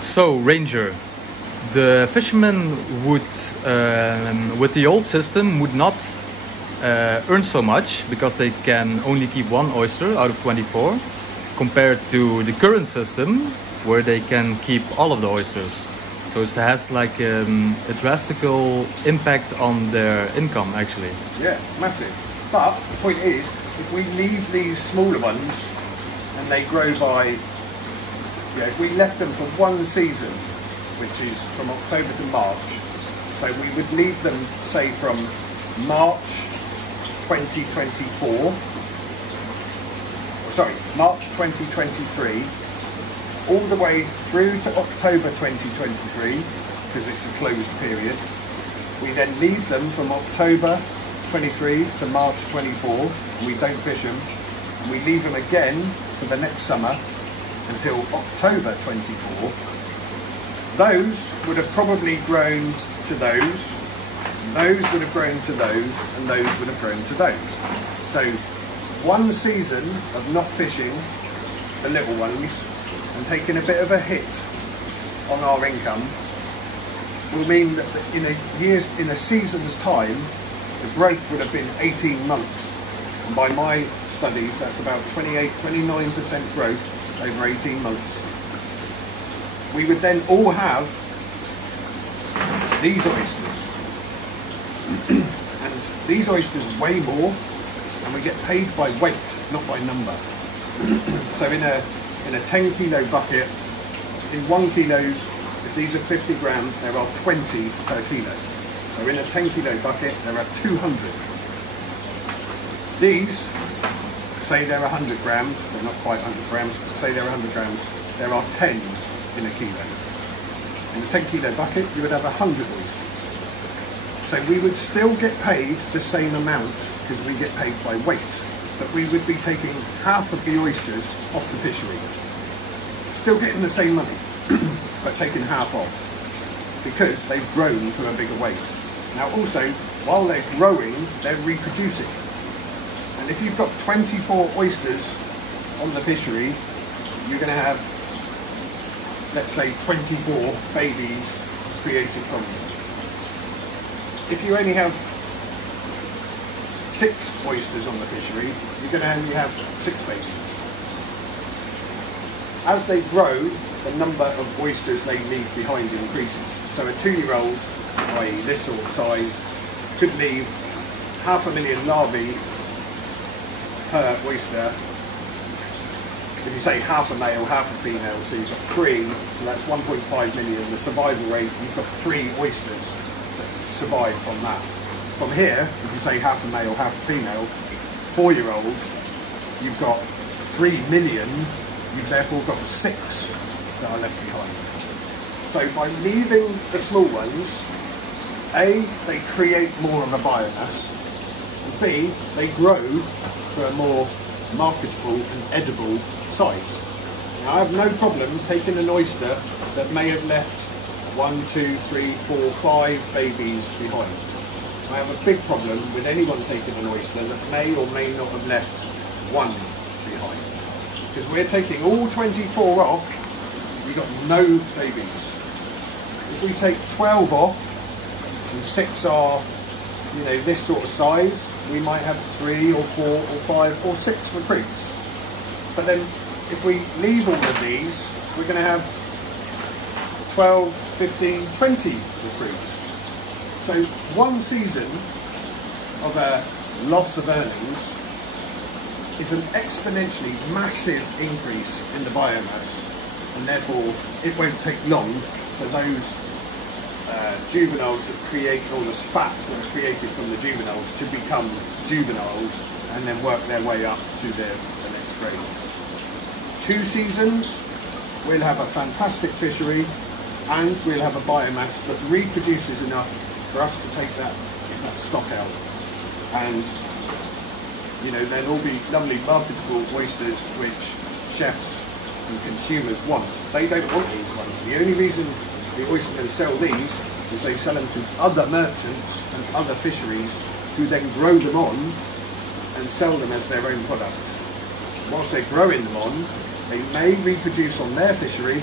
So, Ranger, the fishermen would, with the old system, would not earn so much because they can only keep one oyster out of 24, compared to the current system where they can keep all of the oysters. So it has like a drastical impact on their income, actually. Yeah, massive. But the point is, if we leave these smaller ones and they grow by, if we left them for one season, which is from October to March, so we would leave them, say, from March 2024, March 2023, all the way through to October 2023, because it's a closed period. We then leave them from October 23 to March 24, and we don't fish them. And we leave them again for the next summer until October 24. Those would have probably grown to those would have grown to those, and those would have grown to those. So one season of not fishing the little ones and taking a bit of a hit on our income will mean that in a season's time, the growth would have been 18 months. And by my studies, that's about 29% growth over 18 months. We would then all have these oysters. And these oysters weigh more, and we get paid by weight, not by number. So in a 10 kilo bucket, in 1 kilos, if these are 50 grams, there are 20 per kilo. So in a 10 kilo bucket, there are 200. These, say they're 100 grams, they're not quite 100 grams, but say they're 100 grams, there are 10 in a kilo. In a 10 kilo bucket, you would have 100 oysters. So we would still get paid the same amount because we get paid by weight, but we would be taking half of the oysters off the fishery. Still getting the same money, but taking half off because they've grown to a bigger weight. Now also, while they're growing, they're reproducing. And if you've got 24 oysters on the fishery, you're going to have, let's say, 24 babies created from them. If you only have 6 oysters on the fishery, you're going to only have 6 babies. As they grow, the number of oysters they leave behind increases. So a 2-year-old, i.e. this sort of size, could leave 500,000 larvae per oyster. If you say half a male, half a female, so you've got 3, so that's 1.5 million. The survival rate, you've got 3 oysters that survive from that. From here, if you say half a male, half a female, 4-year-old, you've got 3 million, you've therefore got 6 that are left behind. So by leaving the small ones, A, they create more of a biomass, and B, they grow to a more marketable and edible size. Now I have no problem taking an oyster that may have left 1, 2, 3, 4, 5 babies behind. I have a big problem with anyone taking an oyster that may or may not have left 1 behind. Because we're taking all 24 off, you've got no babies. If we take 12 off, and 6 are, this sort of size, we might have 3 or 4 or 5 or 6 recruits. But then, if we leave all of these, we're going to have 12, 15, 20 recruits. So one season of a loss of earnings is an exponentially massive increase in the biomass, and therefore it won't take long for those juveniles that create, or the spats that are created from the juveniles, to become juveniles and then work their way up to the next grade. 2 seasons, we'll have a fantastic fishery and we'll have a biomass that reproduces enough for us to take that stock out. And they'll all be lovely marketable oysters which chefs and consumers want. They don't want these ones. The only reason the oystermen sell these is they sell them to other merchants and other fisheries who then grow them on and sell them as their own product. Whilst they're growing them on, they may reproduce on their fishery,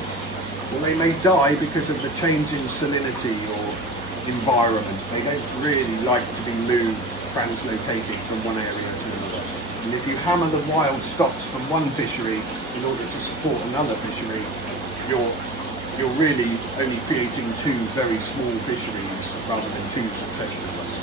Well, they may die because of the change in salinity or environment. They don't really like to be moved, translocated from one area to another. And if you hammer the wild stocks from one fishery in order to support another fishery, you're really only creating two very small fisheries rather than two successful ones.